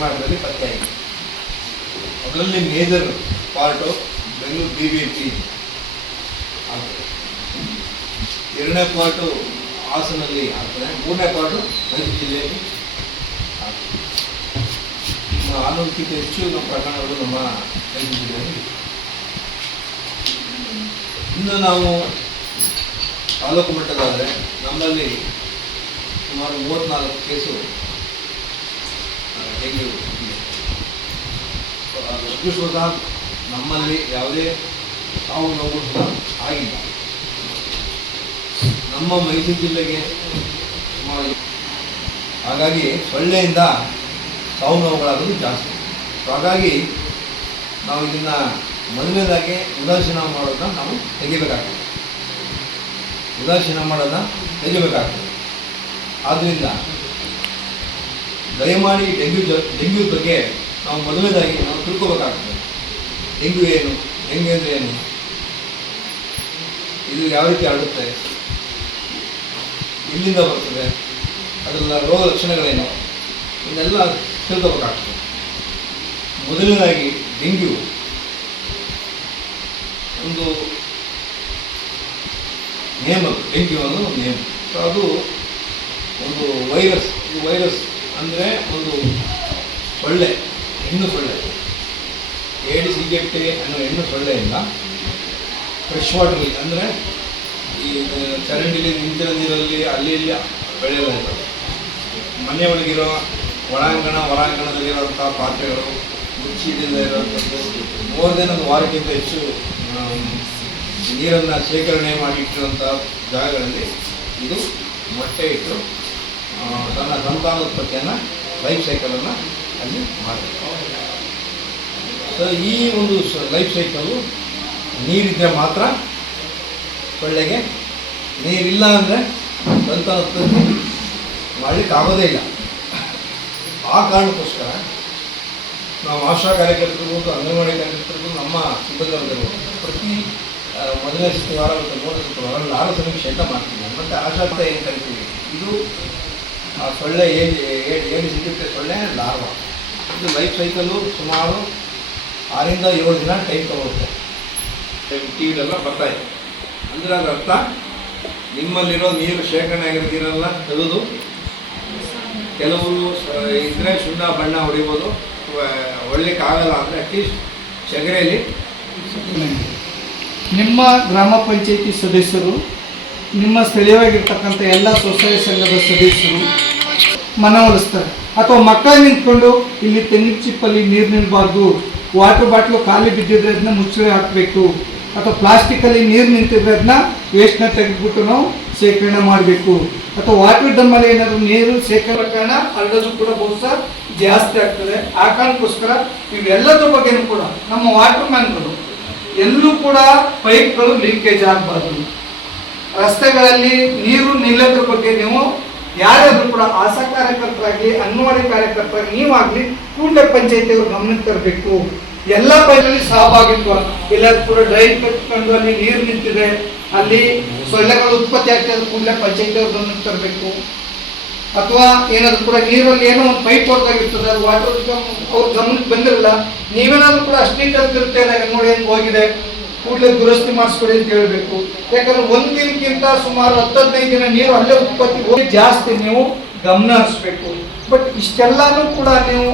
ಕರ್ನಾಟಕದಲ್ಲಿ ಪತ್ತೆಯಾಗಿದೆ. ಅದರಲ್ಲಿ ಮೇಜರ್ ಪಾರ್ಟು ಬೆಂಗಳೂರು BBMP ಆಗ್ತದೆ, ಎರಡನೇ ಪಾರ್ಟು ಹಾಸನಲ್ಲಿ ಆಗ್ತದೆ, ಮೂರನೇ ಪಾರ್ಟು ಮೈಸೂರು ಜಿಲ್ಲೆಯಲ್ಲಿ ಆಗ್ತದೆ. 600ಕ್ಕಿಂತ ಹೆಚ್ಚು ನಮ್ಮ ಪ್ರಕರಣಗಳು ನಮ್ಮ ಮೈಸೂರು ಜಿಲ್ಲೆಯಲ್ಲಿ. ಇನ್ನು ನಾವು ತಾಲೂಕು ಮಟ್ಟದಾದರೆ ನಮ್ಮಲ್ಲಿ ಸುಮಾರು 34 ಕೇಸು ಡೆಂಗ್ಯೂ ಇದೆ. ಅದೃಷ್ಟವಶ ನಮ್ಮಲ್ಲಿ ಯಾವುದೇ ಸಾವು ನೋವು ಸಹ ಆಗಿಲ್ಲ. ನಮ್ಮ ಮೈಸೂರು ಜಿಲ್ಲೆಗೆ ಸುಮಾರು, ಹಾಗಾಗಿ ಸೊಳ್ಳೆಯಿಂದ ಸಾವು ನೋವುಗಳಾಗೋದು ಜಾಸ್ತಿ. ಹಾಗಾಗಿ ನಾವು ಇದನ್ನು ಮೊದಲನೇದಾಗಿ ಉದಾಸೀನ ಮಾಡೋದನ್ನ ನಾವು ತೆಗಿಬೇಕಾಗ್ತದೆ. ಆದ್ದರಿಂದ ದಯಮಾಡಿ ಡೆಂಗ್ಯೂ ಬಗ್ಗೆ ನಾವು ಮೊದಲನೇದಾಗಿ ನಾವು ತಿಳ್ಕೋಬೇಕಾಗ್ತದೆ. ಡೆಂಗ್ಯೂ ಏನು, ಡೆಂಗ್ಯೂ ಅಂದರೆ ಏನು, ಇದು ಯಾವ ರೀತಿ ಹರಡುತ್ತೆ, ಎಲ್ಲಿಂದ ಬರ್ತದೆ, ಅದರ ರೋಗ ಲಕ್ಷಣಗಳೇನು, ಇದನ್ನೆಲ್ಲ ತಿಳ್ಕೋಬೇಕಾಗ್ತದೆ. ಮೊದಲನೇದಾಗಿ ಡೆಂಗ್ಯೂ ಒಂದು ನೇಮ್, ಡೆಂಗ್ಯೂ ಅನ್ನೋ ಒಂದು ನೇಮ್. ಸೊ ಅದು ಒಂದು ವೈರಸ್. ಈ ವೈರಸ್ ಅಂದರೆ ಒಂದು ಸೊಳ್ಳೆ, ಹೆಣ್ಣು ಸೊಳ್ಳೆ, ಏಡಿಸ್ ಈಜಿಪ್ಟಿ ಅನ್ನೋ ಹೆಣ್ಣು ಸೊಳ್ಳೆಯಿಂದ ಫ್ರೆಶ್ ವಾಟರ್ಲಿ, ಅಂದರೆ ಈ ಚರಂಡಿಲಿ ನಿಂತಿನ ನೀರಲ್ಲಿ ಅಲ್ಲಿ ಇಲ್ಲಿ ಬೆಳೆಯೋದಾಯ್ತದೆ. ಮನೆ ಒಳಗಿರೋ ಹೊರಾಂಗಣದಲ್ಲಿರುವಂಥ ಪಾತ್ರೆಗಳು, ಮುಚ್ಚಿದಿಂದ ಇರುವಂಥದ್ದು, ಒಂದು ವಾರಕ್ಕಿಂತ ಹೆಚ್ಚು ನೀರನ್ನು ಶೇಖರಣೆ ಮಾಡಿಟ್ಟಿರುವಂಥ ಜಾಗಗಳಲ್ಲಿ ಇದು ಮೊಟ್ಟೆ ಇಟ್ಟು ತನ್ನ ಸಂತಾನೋತ್ಪತ್ತಿಯನ್ನು, ಲೈಫ್ ಸೈಕಲನ್ನು ಅಲ್ಲಿ ಮಾಡ್ತಾರೆ. ಸೊ ಈ ಒಂದು ಲೈಫ್ ಸೈಕಲು ನೀರಿದ್ದರೆ ಮಾತ್ರ ಸೊಳ್ಳೆಗೆ, ನೀರಿಲ್ಲ ಅಂದರೆ ಸಂತಾನೋತ್ಪತ್ತಿ ಮಾಡಲಿಕ್ಕೆ ಆಗೋದೇ ಇಲ್ಲ. ಆ ಕಾರಣಕ್ಕೋಸ್ಕರ ನಾವು ಆಶಾ ಕಾರ್ಯಕರ್ತರಿರ್ಬೋದು, ಅಂಗನವಾಡಿ ಕಾರ್ಯಕರ್ತರಿರ್ಬೋದು, ನಮ್ಮ ಸಿಬ್ಬಂದಿರ್ಬೋದು ಪ್ರತಿ ಮೊದಲನೇ ಶುಕ್ರವಾರ ಮತ್ತು ಮೂರನೇ ಶುಕ್ರವಾರ ಲಾರ ಸಮೀಕ್ಷೆ ಅಂತ ಮಾಡ್ತೀವಿ. ಮತ್ತು ಆಶಾತ ಏನು ಕರಿತೀವಿ, ಇದು ಆ ಸೊಳ್ಳೆ ಏಡಿಸ್ ಈಜಿಪ್ಟಿ ಸೊಳ್ಳೆ ಲಾರ್ವ. ಇದು ಲೈಫ್ ಸೈಕಲು ಸುಮಾರು 6 ರಿಂದ 7 ದಿನ ಟೈಮ್ ತಗೊಳುತ್ತೆ. ಟಿವಿಲೆಲ್ಲ ಬರ್ತಾಯಿದೆ. ಅಂದರೆ ಅದರ ಅರ್ಥ ನಿಮ್ಮಲ್ಲಿರೋ ನೀರು ಶೇಖರಣೆ ಆಗಿರೋ ನೀರೆಲ್ಲ ತೆಗೆದು, ಕೆಲವರು ಇದ್ದರೆ ಸುಣ್ಣ ಬಣ್ಣ ಹೊಡಿಬೋದು, ಹೊಡ್ಲಿಕ್ಕೆ ಆಗಲ್ಲ ಅಂದರೆ ಅಟ್ಲೀಸ್ಟ್ ಚಗರೆಯಲ್ಲಿ. ನಿಮ್ಮ ಗ್ರಾಮ ಪಂಚಾಯಿತಿ ಸದಸ್ಯರು, ನಿಮ್ಮ ಸ್ಥಳೀಯವಾಗಿರ್ತಕ್ಕಂಥ ಎಲ್ಲ ಸ್ವಸಹಾಯ ಸಂಘದ ಸದಸ್ಯರು ಮನವೊಲಿಸ್ತಾರೆ. ಅಥವಾ ಮಕ್ಕಳು ನಿಂತ್ಕೊಂಡು ಇಲ್ಲಿ ತೆಂಗಿನ ಚಿಪ್ಪಲ್ಲಿ ನೀರು ನಿಲ್ಬಾರ್ದು, ವಾಟರ್ ಬಾಟ್ಲು ಖಾಲಿ ಬಿದ್ದಿದ್ರೆ ಅದನ್ನ ಮುಚ್ಚಳಿ ಹಾಕಬೇಕು, ಅಥವಾ ಪ್ಲಾಸ್ಟಿಕಲ್ಲಿ ನೀರು ನಿಂತಿದ್ರೆ ಅದನ್ನ ವೇಸ್ಟ್ನ ತೆಗೆದುಬಿಟ್ಟು ನಾವು ಶೇಖರಣೆ ಮಾಡಬೇಕು. ಅಥವಾ ವಾಟರ್ ಡಮ್ಮಲ್ಲಿ ಏನಾದರೂ ನೀರು ಶೇಖರಣೆ ಕಾರಣ ಹರಡೋದು ಕೂಡ ಬಹುಶಃ ಜಾಸ್ತಿ ಆಗ್ತದೆ. ಆ ಕಾರಣಕ್ಕೋಸ್ಕರ ಇವೆಲ್ಲದ್ರ ಬಗ್ಗೆನೂ ಕೂಡ ನಮ್ಮ ವಾಟರ್ ಮ್ಯಾನ್ಗಳು ಎಲ್ಲೂ ಕೂಡ ಪೈಪ್ಗಳು ಲೀಕೇಜ್ ಆಗಬಾರ್ದು. ರಸ್ತೆಗಳಲ್ಲಿ ನೀರು ನಿಲ್ಲೋದ್ರ ಬಗ್ಗೆ ನೀವು ಯಾರಾದರೂ ಕೂಡ ಆಶಾ ಕಾರ್ಯಕರ್ತರಾಗಲಿ, ಅಂಗನವಾಡಿ ಕಾರ್ಯಕರ್ತರಾಗಿ ನೀವಾಗಲಿ ಕೂಡಲೇ ಪಂಚಾಯತಿಯವರು ಗಮನಕ್ಕೆ ತರಬೇಕು. ಎಲ್ಲ ಪೈಪಲ್ಲಿ ಸಹಭಾಗಿತ್ವ. ಎಲ್ಲರೂ ಕೂಡ ಡ್ರೈನ್ ಕಟ್ಕೊಂಡು ಅಲ್ಲಿ ನೀರು ನಿಂತಿದೆ, ಅಲ್ಲಿ ಸೊಳ್ಳೆಗಳು ಉತ್ಪತ್ತಿ ಆಗ್ತದೆ, ಕೂಡಲೇ ಪಂಚಾಯತಿಯವರು ಗಮನಕ್ಕೆ ತರಬೇಕು. ಅಥವಾ ಏನಾದರೂ ಕೂಡ ನೀರಲ್ಲಿ ಏನೋ ಒಂದು ಪೈಪ್ ಹೊರತಾಗಿರ್ತದೆ, ಅದು ವಾಟರ್ ಅವ್ರ ಗಮನಕ್ಕೆ ಬಂದಿರಲ್ಲ, ನೀವೇನಾದ್ರೂ ಕೂಡ ಅಷ್ಟು ಕಲ್ತಿರುತ್ತೆ ನೋಡಿ ಹೆಂಗೆ ಹೋಗಿದೆ, ಕೂಡಲೇ ದುರಸ್ತಿ ಮಾಡಿಸ್ಕೊಡಿ ಅಂತ ಹೇಳಬೇಕು. ಯಾಕಂದ್ರೆ ಒಂದು ದಿನಕ್ಕಿಂತ ಸುಮಾರು 10-15 ದಿನ ನೀರು ಅಲ್ಲೇ ಉತ್ಪತ್ತಿ ಹೋಗಿ ಜಾಸ್ತಿ ನೀವು ಗಮನ ಹರಿಸ್ಬೇಕು. ಬಟ್ ಇಷ್ಟೆಲ್ಲಾನು ಕೂಡ ನೀವು